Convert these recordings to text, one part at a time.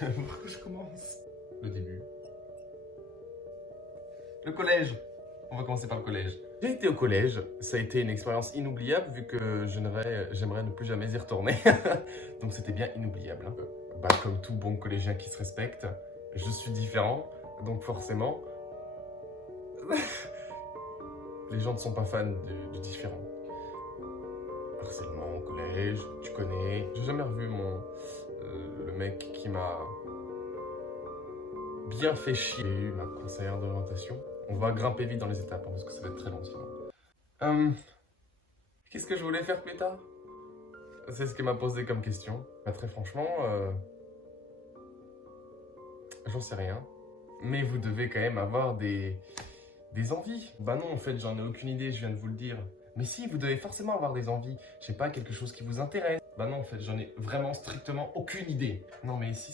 Pourquoi je commence? Le début. Le collège. On va commencer par le collège. J'ai été au collège. Ça a été une expérience inoubliable vu que j'aimerais ne plus jamais y retourner. Donc c'était bien inoubliable. Hein. Bah, comme tout bon collégien qui se respecte, je suis différent. Donc forcément, les gens ne sont pas fans du différent. Harcèlement au collège, tu connais. J'ai jamais revu le mec qui m'a bien fait chier. J'ai eu ma conseillère d'orientation. On va grimper vite dans les étapes hein, parce que ça va être très long sinon. Qu'est-ce que je voulais faire plus tard? C'est ce qu'elle m'a posé comme question. Bah, très franchement, j'en sais rien. Mais vous devez quand même avoir des envies. Bah non, en fait, j'en ai aucune idée, je viens de vous le dire. Mais si, vous devez forcément avoir des envies. Je sais pas, quelque chose qui vous intéresse. Bah non, en fait, j'en ai vraiment strictement aucune idée. Non, mais si.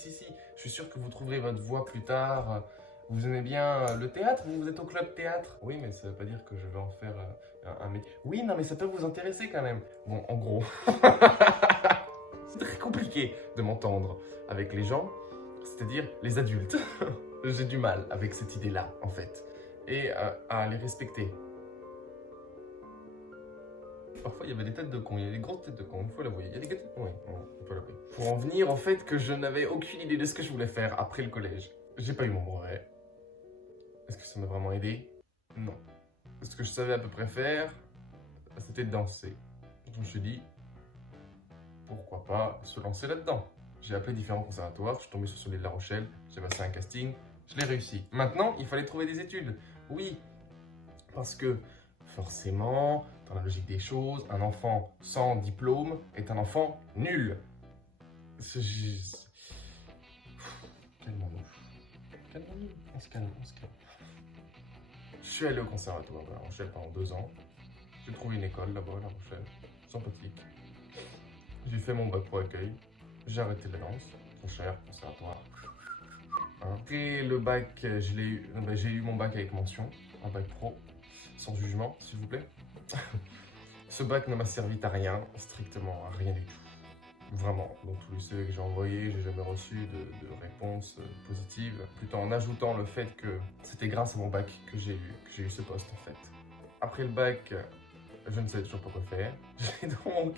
Je suis sûr que vous trouverez votre voie plus tard. Vous aimez bien le théâtre? Vous êtes au club théâtre? Oui, mais ça veut pas dire que je vais en faire un métier. Oui, non, mais ça peut vous intéresser quand même. Bon, en gros, c'est très compliqué de m'entendre avec les gens, c'est-à-dire les adultes. J'ai du mal avec cette idée-là, en fait, et à les respecter. Parfois, il y avait des têtes de cons, il y a des grosses têtes de cons, il faut l'avouer. Il y a des têtes de cons, oui, on peut l'avouer. Pour en venir, en fait, que je n'avais aucune idée de ce que je voulais faire après le collège. J'ai pas eu mon brevet. Est-ce que ça m'a vraiment aidé? Non. Ce que je savais à peu près faire, c'était de danser. Je me suis dit, pourquoi pas se lancer là-dedans? J'ai appelé différents conservatoires, je suis tombé sur celui de La Rochelle, j'ai passé un casting, je l'ai réussi. Maintenant, il fallait trouver des études. Oui, parce que forcément, dans la logique des choses, un enfant sans diplôme est un enfant nul. Calmons-nous. Calmons-nous. On se calme. Je suis allé au conservatoire de La Rochelle pendant 2 ans. J'ai trouvé une école là-bas, à La Rochelle, sympathique. J'ai fait mon bac pro accueil. J'ai arrêté la danse, trop cher, conservatoire. Après le bac, j'ai eu mon bac avec mention, un bac pro, sans jugement, s'il vous plaît. Ce bac ne m'a servi à rien, strictement à rien du tout. Vraiment, dans tous les CV que j'ai envoyés, j'ai jamais reçu de réponse positive, plutôt en ajoutant le fait que c'était grâce à mon bac que j'ai eu ce poste en fait. Après le bac, je ne sais toujours pas quoi faire. J'ai donc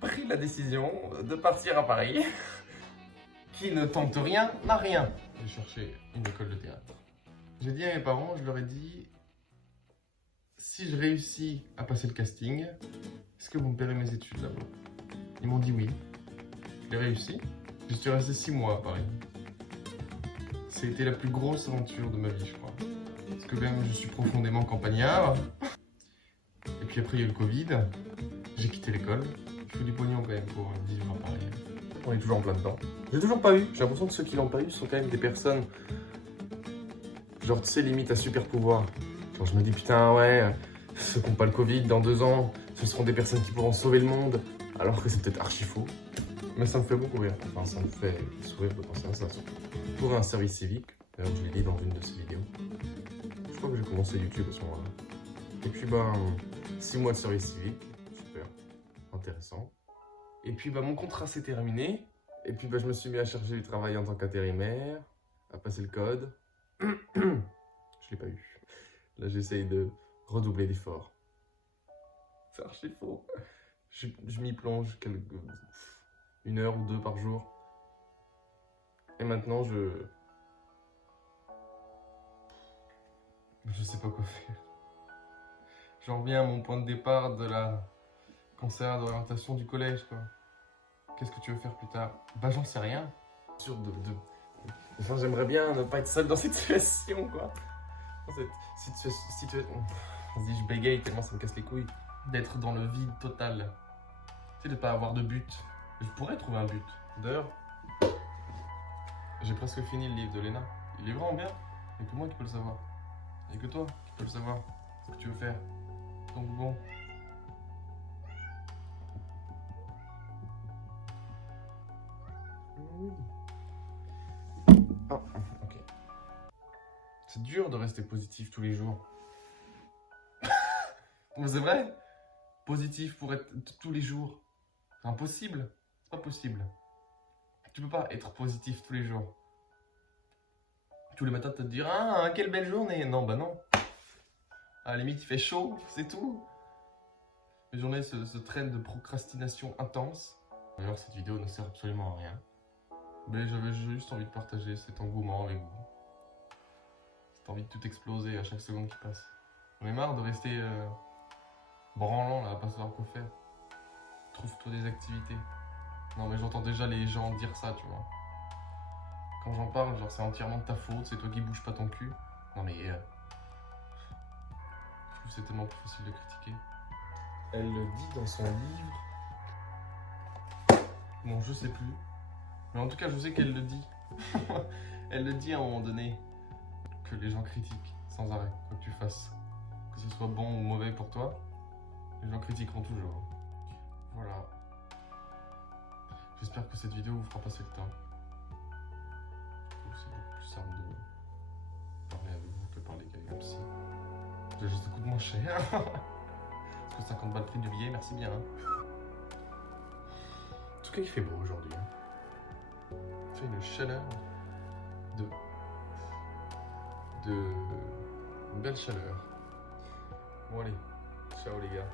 pris la décision de partir à Paris. Qui ne tente rien n'a rien. J'ai cherché une école de théâtre. J'ai dit à mes parents, je leur ai dit, si je réussis à passer le casting, est-ce que vous me paierez mes études là-bas? Ils m'ont dit oui. Je l'ai réussi. Je suis resté 6 mois à Paris. C'était la plus grosse aventure de ma vie, je crois. Parce que même je suis profondément campagnard. Et puis après il y a eu le Covid. J'ai quitté l'école. Il faut du pognon quand même pour vivre à Paris. On est toujours en plein dedans. J'ai toujours pas eu. J'ai l'impression que ceux qui l'ont pas eu sont quand même des personnes, genre tu sais, limite à super pouvoir. Genre je me dis putain ouais, ceux qui n'ont pas le Covid dans 2 ans, ce seront des personnes qui pourront sauver le monde. Alors que c'est peut-être archi faux. Mais ça me fait beaucoup rire. Enfin ça me fait sourire de penser à ça. Pour un service civique, d'ailleurs je l'ai dit dans une de ces vidéos. Je crois que j'ai commencé YouTube à ce moment-là. Et puis 6 mois de service civique, super, intéressant. Et puis mon contrat s'est terminé. Et puis je me suis mis à chercher du travail en tant qu'intérimaire, à passer le code. Je l'ai pas eu. Là j'essaye de redoubler d'efforts. C'est archi faux. Je m'y plonge 1 heure ou 2 par jour. Et maintenant je sais pas quoi faire. J'en reviens à mon point de départ de la conseillère d'orientation du collège quoi. Qu'est-ce que tu veux faire plus tard? J'en sais rien. Sûr Enfin, j'aimerais bien ne pas être seul dans cette situation, quoi. Dans cette situation... Vas-y, je bégaye tellement ça me casse les couilles. D'être dans le vide total. Tu sais, de pas avoir de but. Je pourrais trouver un but. D'ailleurs, j'ai presque fini le livre de Léna. Il est vraiment bien. Il n'y a que moi qui peux le savoir. Il n'y a que toi qui peux le savoir. Ce que tu veux faire. Donc bon... Oh, ok. C'est dur de rester positif tous les jours. C'est vrai? Positif pour être tous les jours. C'est impossible. C'est pas possible. Tu peux pas être positif tous les jours. Tous les matins, te dire ah, quelle belle journée. Non, bah non. À la limite, il fait chaud, c'est tout. Les journées se traînent de procrastination intense. D'ailleurs, cette vidéo ne sert absolument à rien. Mais j'avais juste envie de partager cet engouement avec vous. Cette envie de tout exploser à chaque seconde qui passe. On est marre de rester branlant là, à pas savoir quoi faire. Trouve-toi des activités. Non mais j'entends déjà les gens dire ça, tu vois. Quand j'en parle, genre c'est entièrement de ta faute, c'est toi qui bouges pas ton cul. Non mais... je trouve que c'est tellement plus facile de critiquer. Elle le dit dans son livre. Bon, je sais plus. Mais en tout cas, je sais qu'elle le dit. Elle le dit à un moment donné. Que les gens critiquent sans arrêt, quoi que tu fasses. Que ce soit bon ou mauvais pour toi, les gens critiqueront toujours. Voilà. J'espère que cette vidéo vous fera passer le temps. Je trouve que c'est beaucoup plus simple de parler avec vous que parler avec un psy. Ça juste coûte moins cher. Parce que 50 balles prix du billet, merci bien. Hein. En tout cas, il fait beau aujourd'hui. Hein. Il fait une chaleur une belle chaleur. Bon allez, ciao les gars.